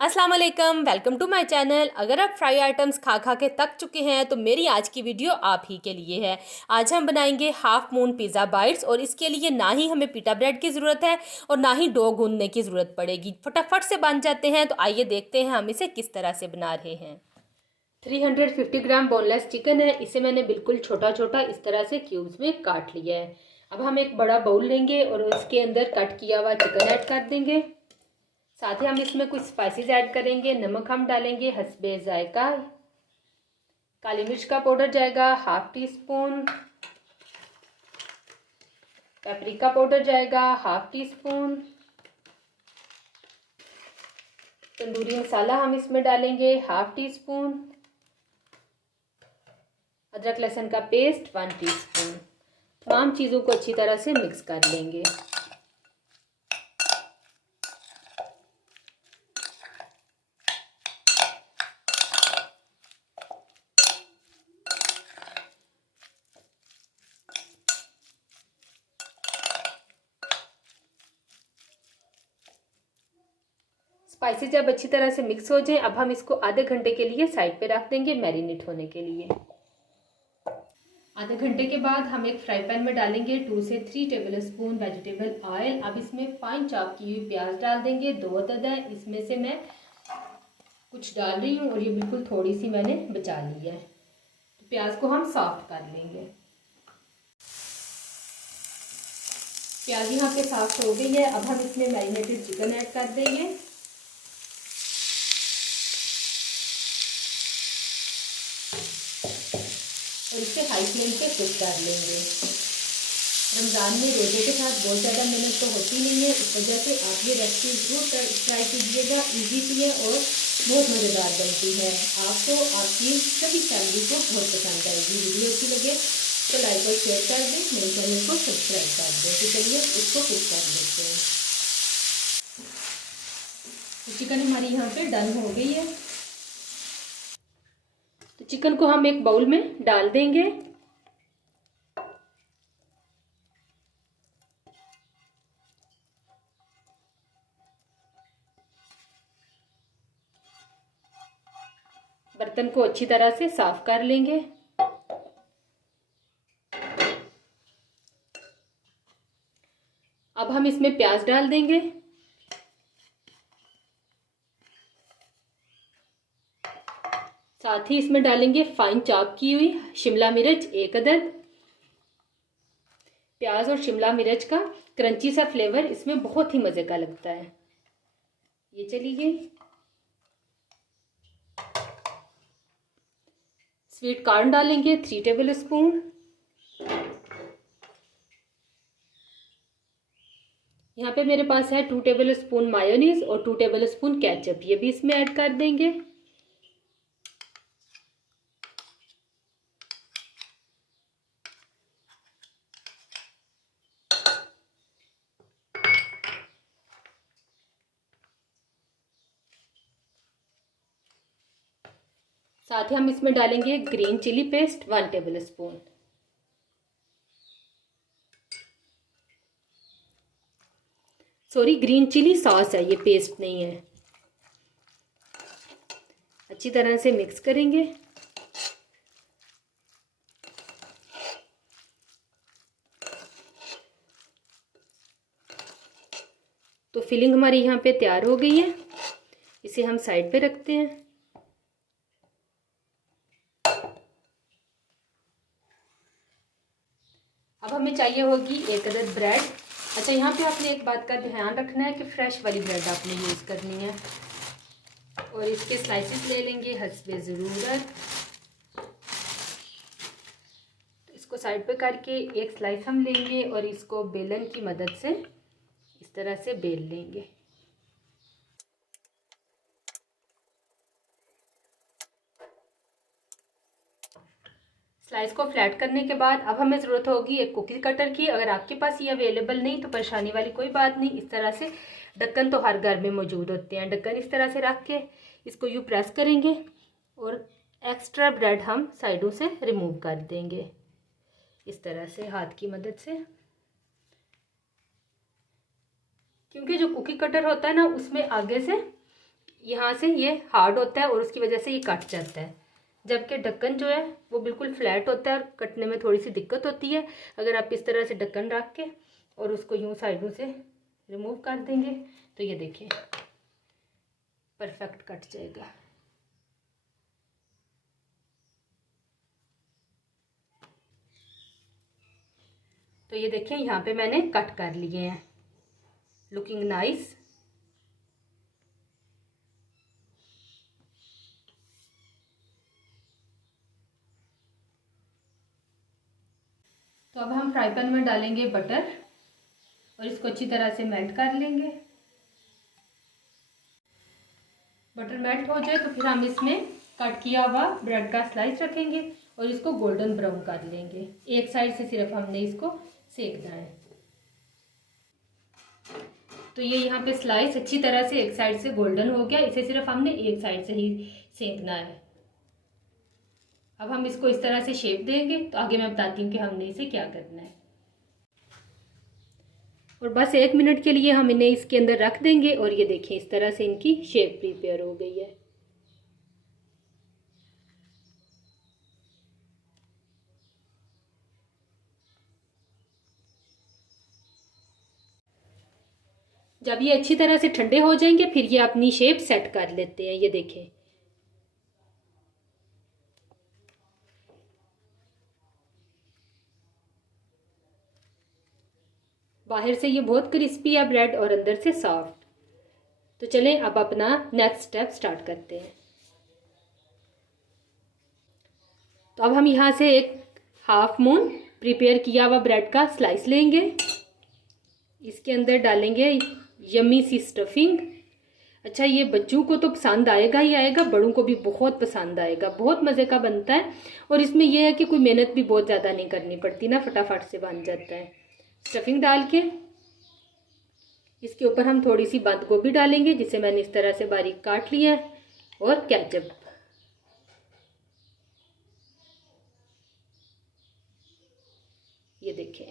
अस्सलाम वालेकुम, welcome to my channel. अगर आप फ्राई आइटम्स खा खा के थक चुके हैं तो मेरी आज की वीडियो आप ही के लिए है। आज हम बनाएंगे हाफ मून पिज़्ज़ा बाइट्स और इसके लिए ना ही हमें पिटा ब्रेड की ज़रूरत है और ना ही डो गूंदने की ज़रूरत पड़ेगी, फटाफट से बन जाते हैं। तो आइए देखते हैं हम इसे किस तरह से बना रहे हैं। 350 ग्राम बोनलेस चिकन है, इसे मैंने बिल्कुल छोटा छोटा इस तरह से क्यूब्स में काट लिया है। अब हम एक बड़ा बाउल लेंगे और उसके अंदर कट किया हुआ चिकन ऐड कर देंगे। साथ ही हम इसमें कुछ स्पाइसेस ऐड करेंगे। नमक हम डालेंगे हस्बे जायका। काली मिर्च का पाउडर जाएगा half tea spoon. Paprika powder जाएगा half tea spoon. Tandoori masala हम इसमें डालेंगे हाफ टी स्पून। अदरक लहसुन का पेस्ट 1 टीस्पून। तमाम चीज़ों को अच्छी तरह से मिक्स कर लेंगे। स्पाइसेस जब अच्छी तरह से मिक्स हो जाए, अब हम इसको आधे घंटे के लिए साइड पे रख देंगे मैरिनेट होने के लिए। आधे घंटे के बाद हम एक फ्राई पैन में डालेंगे 2 से 3 टेबल स्पून वेजिटेबल ऑयल। अब इसमें फाइन चॉप की हुई प्याज डाल देंगे, 2 अदद है। इसमें से मैं कुछ डाल रही हूँ और ये बिल्कुल थोड़ी सी मैंने बचा ली है। तो प्याज को हम सॉफ्ट कर लेंगे। प्याज यहाँ पे सॉफ्ट हो गई है। अब हम इसमें मैरिनेटेड चिकन ऐड कर देंगे और इसे हाई फ्लेम पे कुक कर लेंगे। रमज़ान में रोजे के साथ बहुत ज़्यादा मेहनत तो होती नहीं है, इस वजह से आप ये रेसिपी ज़रूर ट्राई कीजिएगा। इजी सी है और बहुत मज़ेदार बनती है। आपको आपकी सभी फैमिली को बहुत पसंद आएगी। वीडियो अच्छी लगे तो लाइक और शेयर कर दें, मेरे चैनल को सब्सक्राइब कर दें। तो चलिए इसको कुक कर लेते हैं। तो चिकन हमारी यहाँ पे डन हो गई है। तो चिकन को हम एक बाउल में डाल देंगे। बर्तन को अच्छी तरह से साफ कर लेंगे। अब हम इसमें प्याज डाल देंगे। साथ ही इसमें डालेंगे फाइन चॉप की हुई शिमला मिर्च 1 अदद। प्याज और शिमला मिर्च का क्रंची सा फ्लेवर इसमें बहुत ही मजे का लगता है। ये चली गई। स्वीट कॉर्न डालेंगे 3 टेबल स्पून। यहाँ पे मेरे पास है 2 टेबल स्पून मायोनीज और 2 टेबल स्पून केचप, ये भी इसमें ऐड कर देंगे। साथ ही हम इसमें डालेंगे green chilli paste 1 tablespoon. Sorry, green chilli sauce है, ये पेस्ट नहीं है। अच्छी तरह से मिक्स करेंगे। तो फिलिंग हमारी यहाँ पे तैयार हो गई है। इसे हम साइड पे रखते हैं। अब हमें चाहिए होगी 1 अदद ब्रेड। अच्छा, यहाँ पे आपने एक बात का ध्यान रखना है कि फ्रेश वाली ब्रेड आपने यूज़ करनी है। और इसके स्लाइसेस ले लेंगे हस्बे ज़रूरत। तो इसको साइड पे करके एक स्लाइस हम लेंगे और इसको बेलन की मदद से इस तरह से बेल लेंगे। स्लाइस को फ्लैट करने के बाद अब हमें ज़रूरत होगी एक कुकी कटर की। अगर आपके पास ये अवेलेबल नहीं तो परेशानी वाली कोई बात नहीं। इस तरह से ढक्कन तो हर घर में मौजूद होते हैं। ढक्कन इस तरह से रख के इसको यूँ प्रेस करेंगे और एक्स्ट्रा ब्रेड हम साइडों से रिमूव कर देंगे इस तरह से हाथ की मदद से। क्योंकि जो कुकी कटर होता है ना, उसमें आगे से यहाँ से ये हार्ड होता है और उसकी वजह से ये कट जाता है, जबकि ढक्कन जो है वो बिल्कुल फ्लैट होता है और कटने में थोड़ी सी दिक्कत होती है। अगर आप इस तरह से ढक्कन रख के और उसको यूँ साइडों से रिमूव कर देंगे तो ये देखिए परफेक्ट कट जाएगा। तो ये देखिए यहाँ पे मैंने कट कर लिए हैं, लुकिंग नाइस। तो अब हम फ्राई पैन में डालेंगे बटर और इसको अच्छी तरह से मेल्ट कर लेंगे। बटर मेल्ट हो जाए तो फिर हम इसमें कट किया हुआ ब्रेड का स्लाइस रखेंगे और इसको गोल्डन ब्राउन कर लेंगे। एक साइड से सिर्फ हमने इसको सेकना है। तो ये यहाँ पे स्लाइस अच्छी तरह से एक साइड से गोल्डन हो गया, इसे सिर्फ हमने एक साइड से ही सेकना है। अब हम इसको इस तरह से शेप देंगे, तो आगे मैं बताती हूँ कि हमने इसे क्या करना है। और बस 1 मिनट के लिए हम इन्हें इसके अंदर रख देंगे और ये देखिए इस तरह से इनकी शेप प्रिपेयर हो गई है। जब ये अच्छी तरह से ठंडे हो जाएंगे फिर ये अपनी शेप सेट कर लेते हैं। ये देखें बाहर से ये बहुत क्रिस्पी है ब्रेड और अंदर से सॉफ्ट। तो चलें अब अपना नेक्स्ट स्टेप स्टार्ट करते हैं। तो अब हम यहाँ से एक हाफ मून प्रिपेयर किया हुआ ब्रेड का स्लाइस लेंगे, इसके अंदर डालेंगे यम्मी सी स्टफिंग। अच्छा ये बच्चों को तो पसंद आएगा ही आएगा, बड़ों को भी बहुत पसंद आएगा, बहुत मज़े का बनता है। और इसमें यह है कि कोई मेहनत भी बहुत ज़्यादा नहीं करनी पड़ती ना, फटाफट से बन जाता है। स्टफिंग डाल के इसके ऊपर हम थोड़ी सी बंद गोभी डालेंगे जिसे मैंने इस तरह से बारीक काट लिया है, और केचप। ये देखें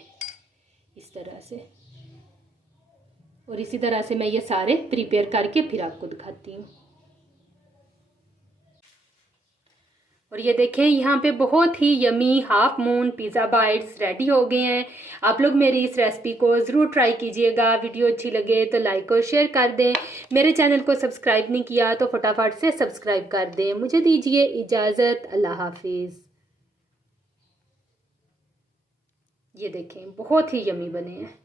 इस तरह से, और इसी तरह से मैं ये सारे प्रिपेयर करके फिर आपको दिखाती हूँ। और ये देखें यहाँ पे बहुत ही yummy half moon pizza bites ready हो गए हैं। आप लोग मेरी इस रेसिपी को ज़रूर ट्राई कीजिएगा। वीडियो अच्छी लगे तो लाइक और शेयर कर दें। मेरे चैनल को सब्सक्राइब नहीं किया तो फटाफट से सब्सक्राइब कर दें। मुझे दीजिए इजाज़त, अल्लाह हाफिज़। ये देखें बहुत ही यमी बने हैं।